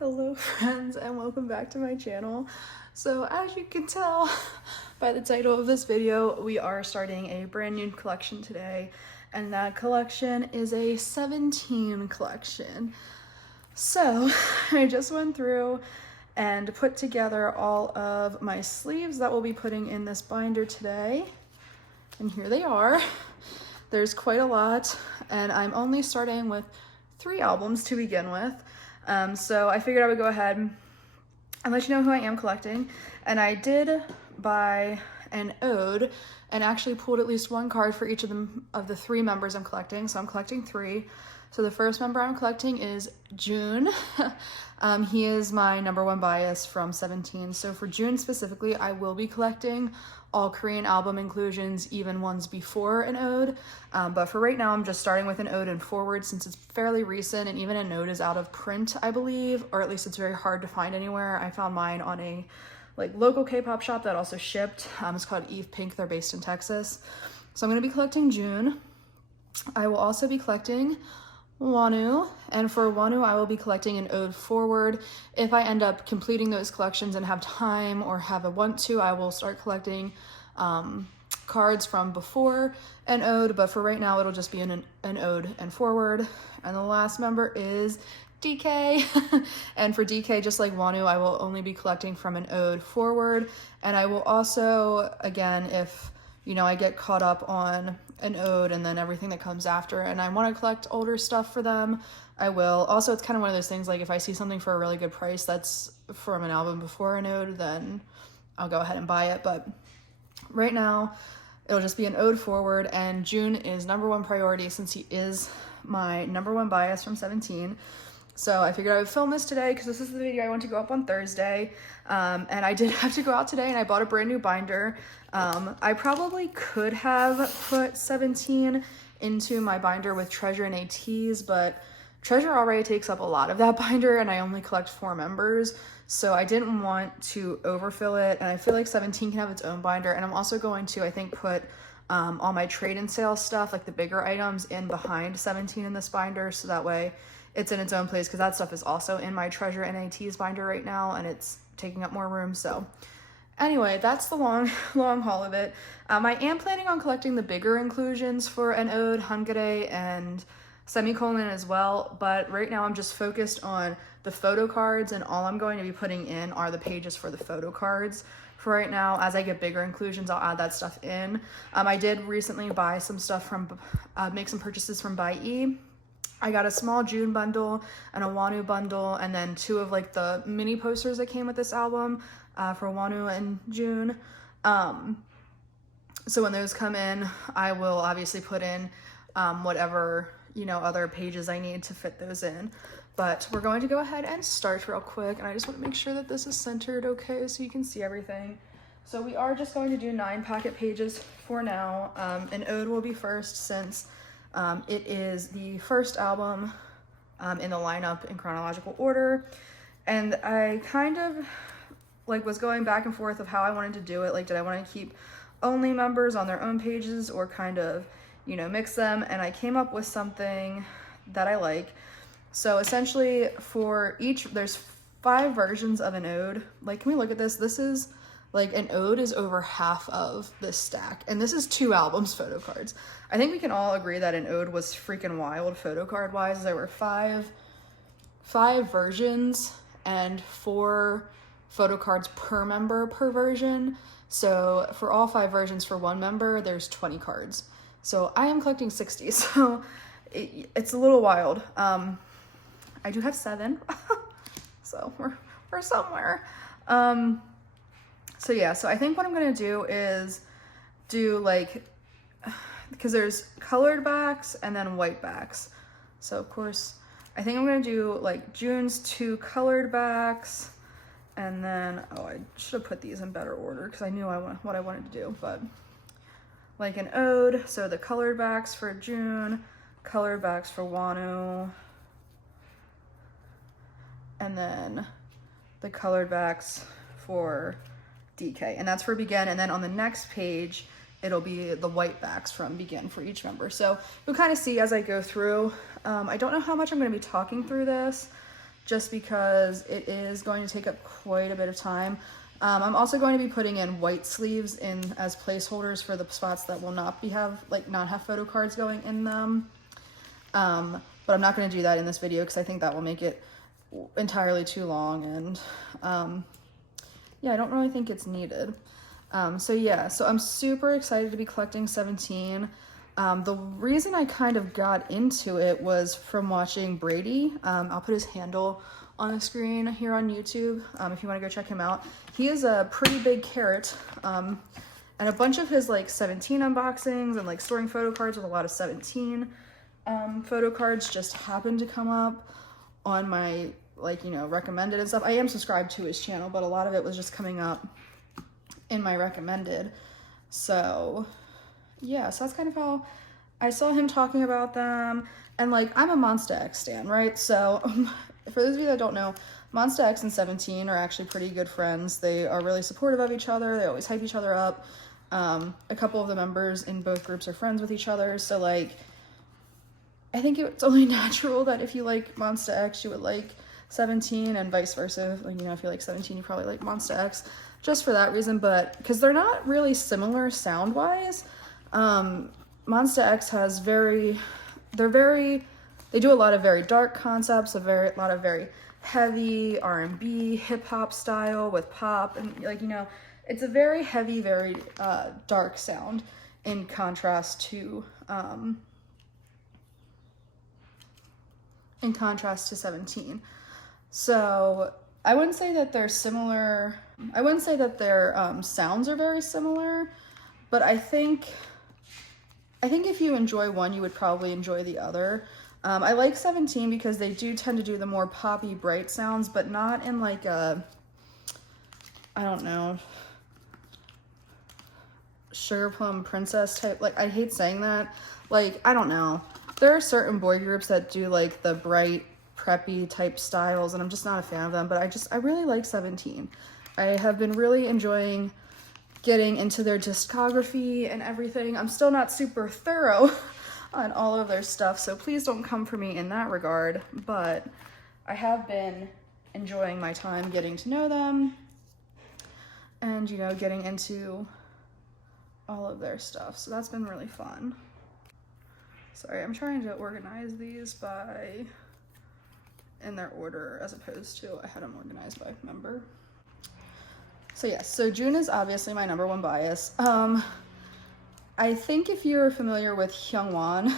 Hello friends, and welcome back to my channel. So as you can tell by the title of this video, we are starting a brand new collection today, and that collection is a 17 collection. So I just went through and put together all of my sleeves that we'll be putting in this binder today, and here they are. There's quite a lot, and I'm only starting with 3 albums to begin with. So I figured I would go ahead and let you know who I am collecting. And I did buy an ode and actually pulled at least one card for each of the 3 members I'm collecting. So I'm collecting 3. So the first member I'm collecting is June. He is my #1 bias from 17. So for June specifically, I will be collecting all Korean album inclusions, even ones before an ode. But for right now, I'm just starting with an ode and forward since it's fairly recent, and even an ode is out of print, I believe, or at least it's very hard to find anywhere. I found mine on a local K-pop shop that also shipped. It's called Eve Pink. They're based in Texas. So I'm going to be collecting June. I will also be collecting Wonu, and for Wonu I will be collecting an ode forward. If I end up completing those collections and have time or have a want to, I will start collecting cards from before an ode, but for right now it'll just be an ode and forward. And the last member is DK. And for DK, just like Wonu, I will only be collecting from an ode forward. And I will also, again, if I get caught up on an ode and then everything that comes after and I want to collect older stuff for them, I will. Also, it's kind of one of those things, like if I see something for a really good price that's from an album before an ode, then I'll go ahead and buy it. But right now it'll just be an ode forward, and June is #1 priority since he is my #1 bias from 17. So I figured I would film this today because this is the video I want to go up on Thursday. And I did have to go out today and I bought a brand new binder. I probably could have put 17 into my binder with Treasure and ATs, but Treasure already takes up a lot of that binder and I only collect 4 members. So I didn't want to overfill it, and I feel like 17 can have its own binder. And I'm also going to, I think, put all my trade and sale stuff, like the bigger items, in behind 17 in this binder, so that way it's in its own place, because that stuff is also in my Treasure and ATs binder right now and it's taking up more room. So anyway, that's the long haul of it. I am planning on collecting the bigger inclusions for an ode, Hangare, and semicolon as well, but right now I'm just focused on the photo cards, and all I'm going to be putting in are the pages for the photo cards for right now. As I get bigger inclusions, I'll add that stuff in. I did recently buy some stuff from, make some purchases from Buyee. I got a small June bundle and a Wonu bundle, and then 2 of the mini posters that came with this album for Wonu and June. So when those come in, I will obviously put in whatever other pages I need to fit those in. But we're going to go ahead and start real quick, and I just want to make sure that this is centered okay so you can see everything. So we are just going to do 9 packet pages for now. An ode will be first since it is the first album in the lineup in chronological order, and I kind of was going back and forth of how I wanted to do it. Did I want to keep only members on their own pages or kind of mix them? And I came up with something that I like. So essentially for each, there's 5 versions of an ode. Can we look at this? This is an ode is over half of this stack, and this is 2 albums photo cards. I think we can all agree that an ode was freaking wild photo card wise. There were 5 versions and 4 photo cards per member per version. So for all 5 versions for 1 member, there's 20 cards. So I am collecting 60, so it's a little wild. I do have 7, so we're somewhere. So yeah, so I think what I'm gonna do is do because there's colored backs and then white backs. So of course, I think I'm gonna do June's 2 colored backs, and then, oh, I should have put these in better order because I knew what I wanted to do, but an ode, so the colored backs for June, colored backs for Wonu, and then the colored backs for DK, and that's for Begin. And then on the next page it'll be the white backs from Begin for each member. So you'll kind of see as I go through. I don't know how much I'm going to be talking through this, just because it is going to take up quite a bit of time. I'm also going to be putting in white sleeves in as placeholders for the spots that will not have photo cards going in them. But I'm not going to do that in this video because I think that will make it entirely too long, and yeah, I don't really think it's needed. So yeah, so I'm super excited to be collecting 17. The reason I kind of got into it was from watching Brady. I'll put his handle on the screen here on YouTube if you want to go check him out. He is a pretty big carrot, and a bunch of his like 17 unboxings and like storing photo cards with a lot of 17 photo cards just happened to come up on my recommended and stuff. I am subscribed to his channel, but a lot of it was just coming up in my recommended. So yeah, so that's kind of how I saw him talking about them. And like, I'm a Monsta X stan, right? So for those of you that don't know, Monsta X and 17 are actually pretty good friends. They are really supportive of each other. They always hype each other up. A couple of the members in both groups are friends with each other. So like, I think it's only natural that if you like Monsta X, you would like 17, and vice versa. Like, if you like 17, you probably like Monsta X, just for that reason. But because they're not really similar sound wise, Monsta X has they do a lot of very dark concepts, a lot of very heavy R&B, hip hop style with pop, and it's a very heavy, very dark sound in contrast to 17. So I wouldn't say that they're similar. I wouldn't say that their sounds are very similar, but I think if you enjoy one, you would probably enjoy the other. I like 17 because they do tend to do the more poppy, bright sounds, but not in like a, I don't know, Sugar Plum Princess type. Like, I hate saying that. Like, I don't know. There are certain boy groups that do like the bright, preppy type styles, and I'm just not a fan of them, but I really like 17. I have been really enjoying getting into their discography and everything. I'm still not super thorough on all of their stuff, so please don't come for me in that regard, but I have been enjoying my time getting to know them and, getting into all of their stuff. So that's been really fun. Sorry, I'm trying to organize these in their order as opposed to I had them organized by member. So yes, so June is obviously my number one bias. I think if you're familiar with Hyungwon,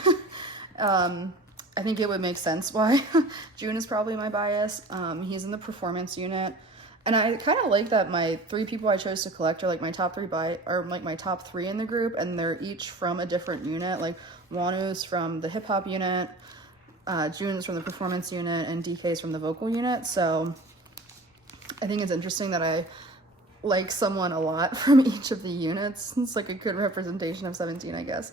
I think it would make sense why June is probably my bias. He's in the performance unit, and I kind of like that my 3 people I chose to collect are like my top 3 my top 3 in the group, and they're each from a different unit. Like Wonwoo's from the hip hop unit, June's from the performance unit, and DK's from the vocal unit. So I think it's interesting that I like someone a lot from each of the units. It's like a good representation of 17, I guess.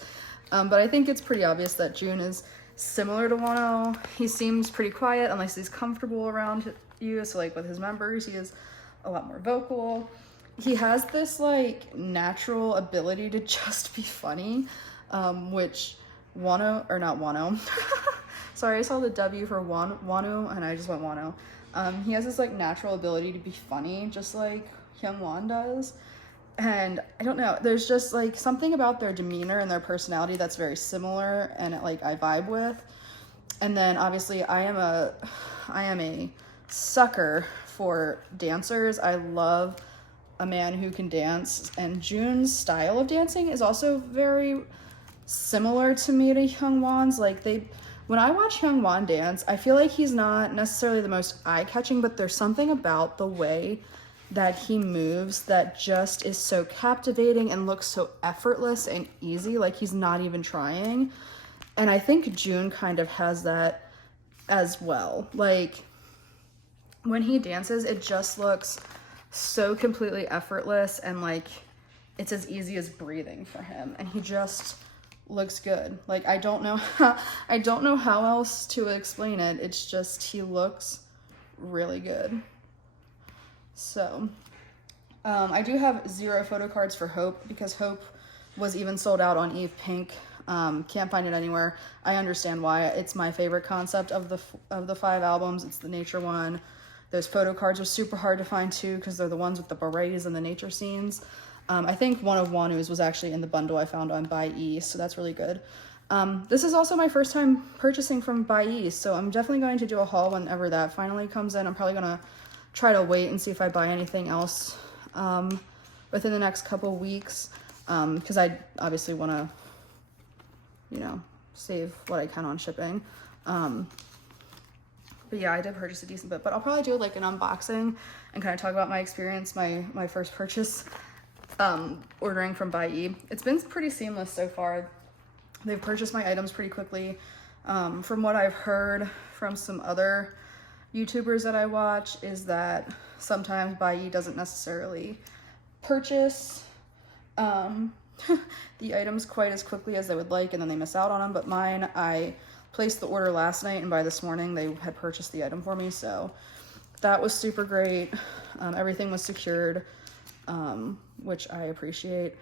But I think it's pretty obvious that June is similar to Wonwoo. He seems pretty quiet unless he's comfortable around you. So like with his members, he is a lot more vocal. He has this like natural ability to just be funny, which Wonwoo, or not Wonwoo. Sorry, I saw the W for Wonwoo and I just went Wonwoo. He has this like natural ability to be funny, just like Hyungwon does. And I don't know, there's just like something about their demeanor and their personality that's very similar, and I vibe with. And then obviously I am a sucker for dancers. I love a man who can dance, and June's style of dancing is also very similar to me to Hyungwon's. Like when I watch Hyungwon dance, I feel like he's not necessarily the most eye-catching, but there's something about the way that he moves that just is so captivating and looks so effortless and easy, like he's not even trying. And I think June kind of has that as well. Like when he dances, it just looks so completely effortless, and like it's as easy as breathing for him, and he just looks good. Like I don't know how else to explain it. It's just he looks really good. So I do have 0 photo cards for Hope because Hope was even sold out on Eve Pink Can't find it anywhere. I understand why. It's my favorite concept of the 5 albums. It's the nature one. Those photo cards are super hard to find too because they're the ones with the berets and the nature scenes. I think one of Wanu's was actually in the bundle I found on Buy so that's really good. This is also my first time purchasing from Buy so I'm definitely going to do a haul whenever that finally comes in. I'm probably going to try to wait and see if I buy anything else within the next couple weeks because I obviously want to, you know, save what I can on shipping. But yeah, I did purchase a decent bit, but I'll probably do like an unboxing and kind of talk about my experience, my first purchase ordering from Buy. It's been pretty seamless so far. They've purchased my items pretty quickly. From what I've heard from some other YouTubers that I watch is that sometimes Buy doesn't necessarily purchase the items quite as quickly as they would like, and then they miss out on them. But mine, I placed the order last night, and by this morning they had purchased the item for me, so that was super great. Everything was secured, which I appreciate.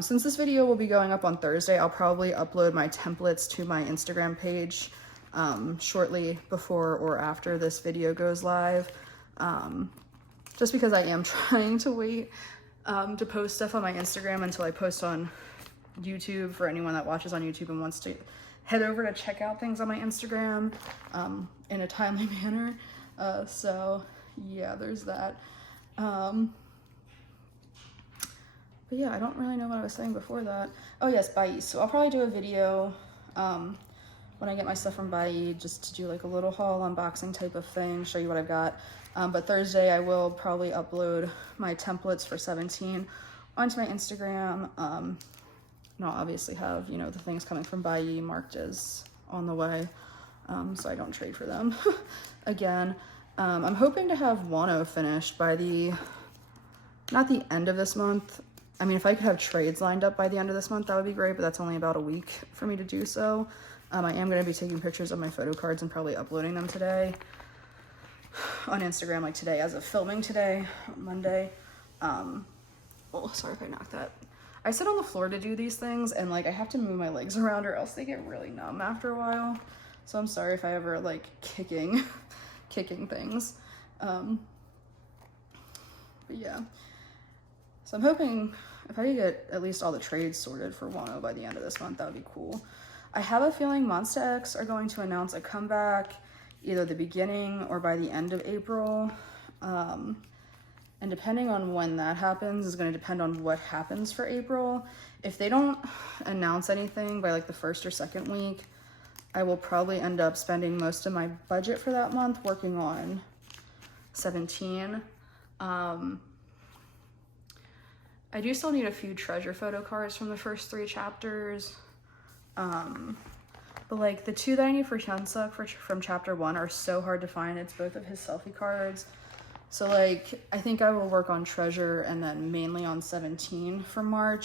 Since this video will be going up on Thursday, I'll probably upload my templates to my Instagram page shortly before or after this video goes live, just because I am trying to wait to post stuff on my Instagram until I post on YouTube for anyone that watches on YouTube and wants to head over to check out things on my Instagram in a timely manner. So yeah, there's that. But yeah, I don't really know what I was saying before that. Oh yes, Buy. So I'll probably do a video when I get my stuff from Buy just to do like a little haul unboxing type of thing, show you what I've got. But Thursday I will probably upload my templates for 17 onto my Instagram. And I'll obviously have, you know, the things coming from Buy marked as on the way, so I don't trade for them again. I'm hoping to have Wano finished by not the end of this month. I mean, if I could have trades lined up by the end of this month, that would be great, but that's only about a week for me to do so. I am going to be taking pictures of my photo cards and probably uploading them today on Instagram, like today, as of filming today, Monday. Oh, sorry if I knocked that. I sit on the floor to do these things, and like I have to move my legs around or else they get really numb after a while. So I'm sorry if I ever like kicking things. But yeah. So I'm hoping if I could get at least all the trades sorted for Wano by the end of this month, that would be cool. I have a feeling Monsta X are going to announce a comeback either the beginning or by the end of April. And depending on when that happens is going to depend on what happens for April. If they don't announce anything by like the first or second week, I will probably end up spending most of my budget for that month working on 17. I do still need a few treasure photo cards from the first 3 chapters. But like the 2 that I need for Hyunsuk from chapter 1 are so hard to find. It's both of his selfie cards. So like, I think I will work on treasure and then mainly on 17 for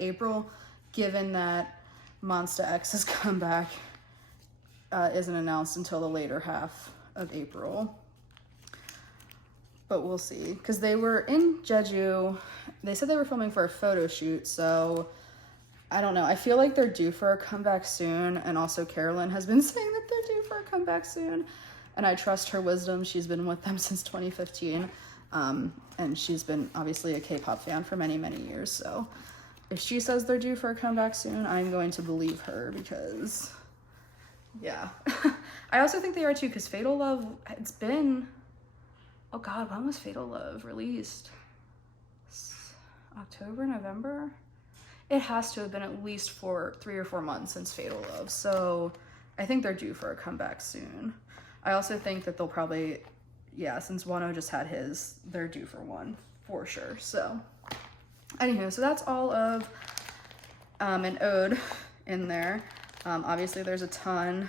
April, given that Monsta X's comeback isn't announced until the later half of April. But we'll see, because they were in Jeju. They said they were filming for a photo shoot, so I don't know. I feel like they're due for a comeback soon, and also Carolyn has been saying that they're due for a comeback soon. And I trust her wisdom. She's been with them since 2015. And she's been obviously a K-pop fan for many, many years. So if she says they're due for a comeback soon, I'm going to believe her because, yeah. I also think they are too, because Fatal Love, it's been, oh God, when was Fatal Love released? October, November? It has to have been at least 3 or 4 months since Fatal Love. So I think they're due for a comeback soon. I also think that they'll probably, yeah, since Wano just had his, they're due for one for sure. So anywho, so that's all of an ode in there. Obviously there's a ton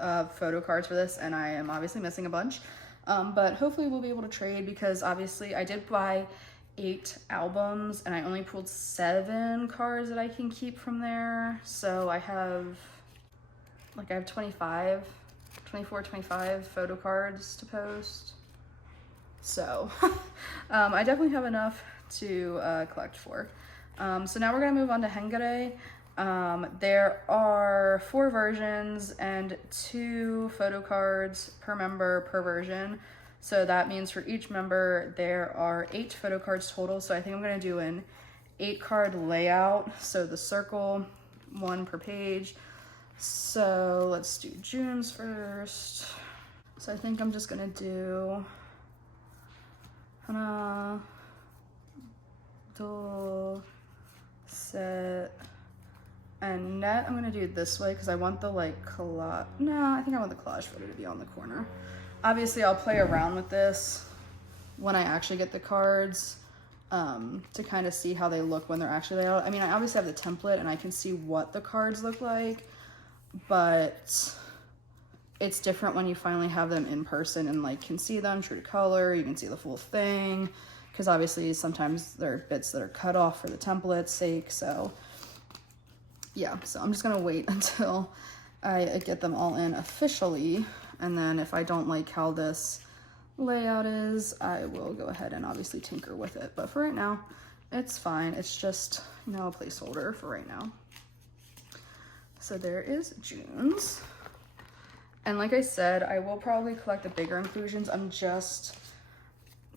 of photo cards for this, and I am obviously missing a bunch, but hopefully we'll be able to trade, because obviously I did buy 8 albums and I only pulled 7 cards that I can keep from there. So I have 24, 25 photo cards to post. So I definitely have enough to collect for. So now we're gonna move on to Hengare. There are 4 versions and 2 photo cards per member per version. So that means for each member, there are 8 photo cards total. So I think I'm gonna do an 8 card layout. So the circle, 1 per page. So let's do June's first. So I think I'm just gonna do Hana, Do, Set, and Net. I'm gonna do it this way because I want the like collage. No, I think I want the collage photo to be on the corner. Obviously, I'll play around with this when I actually get the cards to kind of see how they look when they're actually laid out. I mean, I obviously have the template and I can see what the cards look like, but it's different when you finally have them in person and like can see them true to color. You can see the full thing because obviously sometimes there are bits that are cut off for the template's sake. So yeah, so I'm just gonna wait until I get them all in officially, and then if I don't like how this layout is, I will go ahead and obviously tinker with it. But for right now, it's fine. It's just, you know, a placeholder for right now. So there is June's. And like I said, I will probably collect the bigger inclusions. I'm just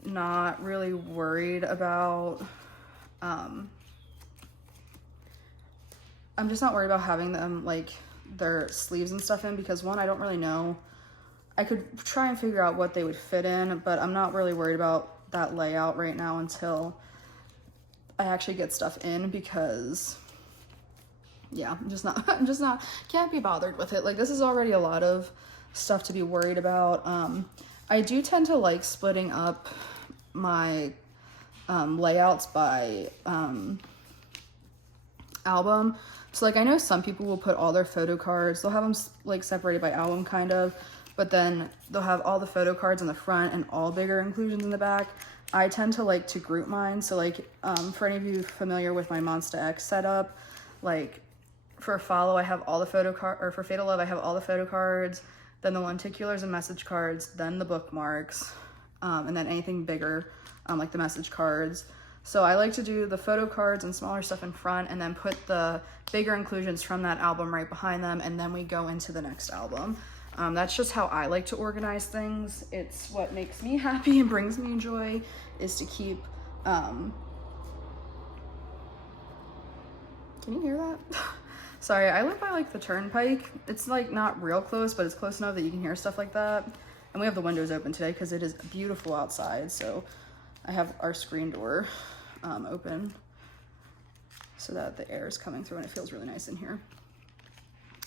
not really worried about, I'm just not worried about having them like their sleeves and stuff in because one, I don't really know. I could try and figure out what they would fit in, but I'm not really worried about that layout right now until I actually get stuff in because yeah, I'm just not, can't be bothered with it. Like this is already a lot of stuff to be worried about. I do tend to like splitting up my layouts by album. So like I know some people will put all their photo cards, they'll have them like separated by album kind of, but then they'll have all the photo cards in the front and all bigger inclusions in the back. I tend to like to group mine. So like for any of you familiar with my Monsta X setup, like for Follow I have all the photo cards, or for Fatal Love I have all the photo cards, then the lenticulars and message cards, then the bookmarks, and then anything bigger like the message cards. So I like to do the photo cards and smaller stuff in front and then put the bigger inclusions from that album right behind them, and then we go into the next album. That's just how I like to organize things. It's what makes me happy and brings me joy, is to keep, can you hear that? Sorry, I live by like the turnpike. It's like not real close, but it's close enough that you can hear stuff like that. And we have the windows open today because it is beautiful outside. So I have our screen door open so that the air is coming through and it feels really nice in here.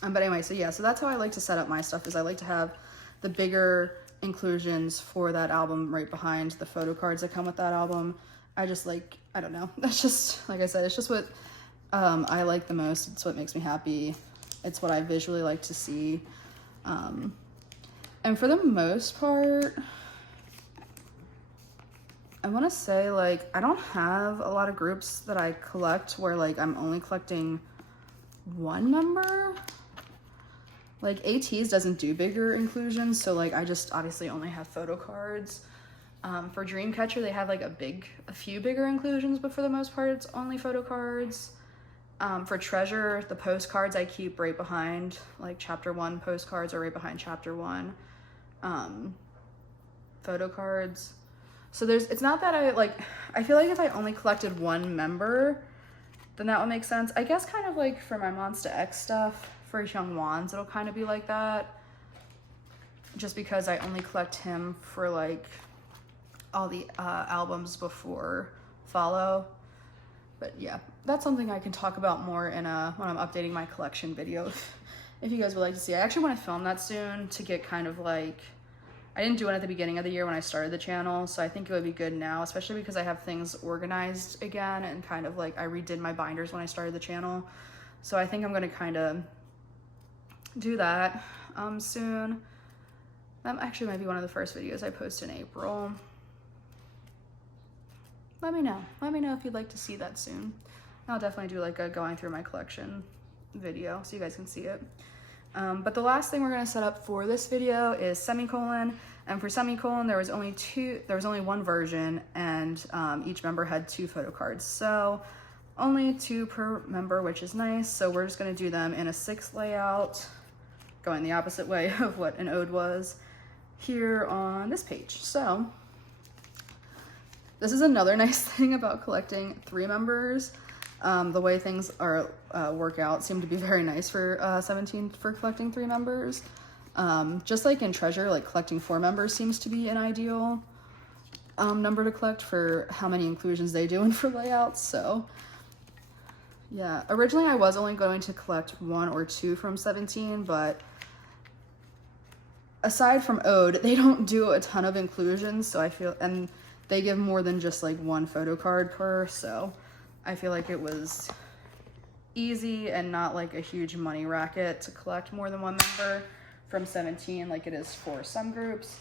But anyway, so yeah, so that's how I like to set up my stuff, is I like to have the bigger inclusions for that album right behind the photo cards that come with that album. I just like, I don't know, that's just, like I said, it's just what I like the most. It's what makes me happy. It's what I visually like to see. And for the most part, I want to say like, I don't have a lot of groups that I collect where like I'm only collecting one member. Like ATEEZ doesn't do bigger inclusions, so like I just obviously only have photo cards. For Dreamcatcher, they have like a few bigger inclusions, but for the most part, it's only photo cards. For Treasure, the postcards I keep right behind, like chapter 1 postcards are right behind chapter 1 photo cards. So it's not that I feel like if I only collected one member, then that would make sense. I guess kind of like for my Monsta X stuff, for Hyungwon's, it'll kind of be like that. Just because I only collect him for like all the albums before Follow. But yeah, that's something I can talk about more in when I'm updating my collection video, if you guys would like to see. I actually want to film that soon to get kind of like, I didn't do it at the beginning of the year when I started the channel, so I think it would be good now, especially because I have things organized again and kind of like I redid my binders when I started the channel. So I think I'm going to kind of do that soon. That actually might be one of the first videos I post in April. Let me know if you'd like to see that soon. I'll definitely do like a going through my collection video so you guys can see it. But the last thing we're gonna set up for this video is Semicolon. And for Semicolon, there was only one version, and each member had 2 photo cards. So only 2 per member, which is nice. So we're just gonna do them in a 6 layout, going the opposite way of what an ode was here on this page. So this is another nice thing about collecting 3 members. The way things are work out seem to be very nice for 17 for collecting 3 members. Just like in Treasure, like collecting 4 members seems to be an ideal number to collect for how many inclusions they do in for layouts. So yeah, originally I was only going to collect 1 or 2 from 17, but aside from Ode, they don't do a ton of inclusions, so I feel, and they give more than just like 1 photo card per, so I feel like it was easy and not like a huge money racket to collect more than 1 member from 17 like it is for some groups.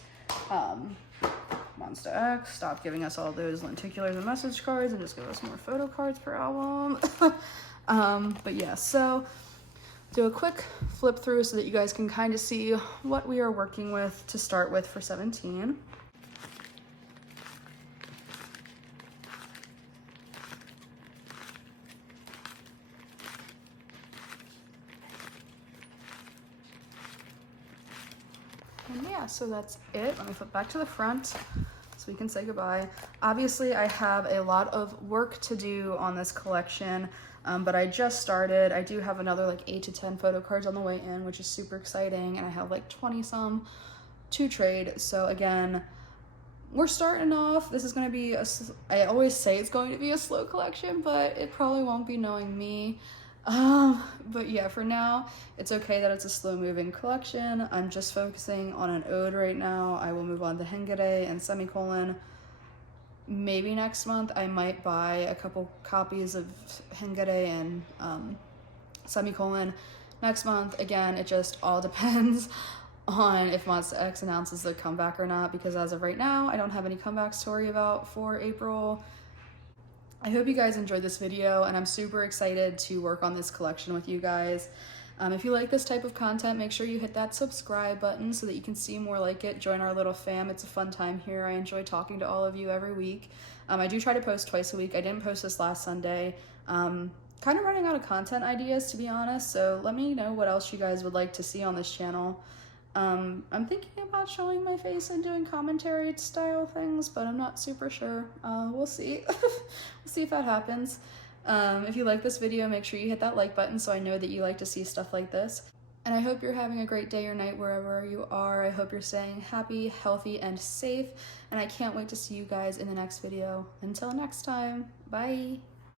Monster X, stop giving us all those lenticulars and message cards and just give us more photo cards per album. But yeah, so do a quick flip through so that you guys can kind of see what we are working with to start with for 17. And yeah, so that's it. Let me flip back to the front so we can say goodbye. Obviously, I have a lot of work to do on this collection, but I just started. I do have another like 8 to 10 photo cards on the way in, which is super exciting, and I have like 20 some to trade. So again, we're starting off. This is going to be I always say it's going to be a slow collection, but it probably won't be, knowing me. But yeah, for now, it's okay that it's a slow moving collection. I'm just focusing on an ode right now. I will move on to Hengare and Semicolon. Maybe next month I might buy a couple copies of Hengare and Semicolon next month. Again, it just all depends on if Monster X announces their comeback or not, because as of right now, I don't have any comebacks to worry about for April. I hope you guys enjoyed this video, and I'm super excited to work on this collection with you guys. If you like this type of content, make sure you hit that subscribe button so that you can see more like it. Join our little fam. It's a fun time here. I enjoy talking to all of you every week. I do try to post twice a week. I didn't post this last Sunday. Kind of running out of content ideas, to be honest, so let me know what else you guys would like to see on this channel. I'm thinking about showing my face and doing commentary style things, but I'm not super sure. We'll see. We'll see if that happens. If you like this video, make sure you hit that like button so I know that you like to see stuff like this. And I hope you're having a great day or night wherever you are. I hope you're staying happy, healthy, and safe. And I can't wait to see you guys in the next video. Until next time, bye.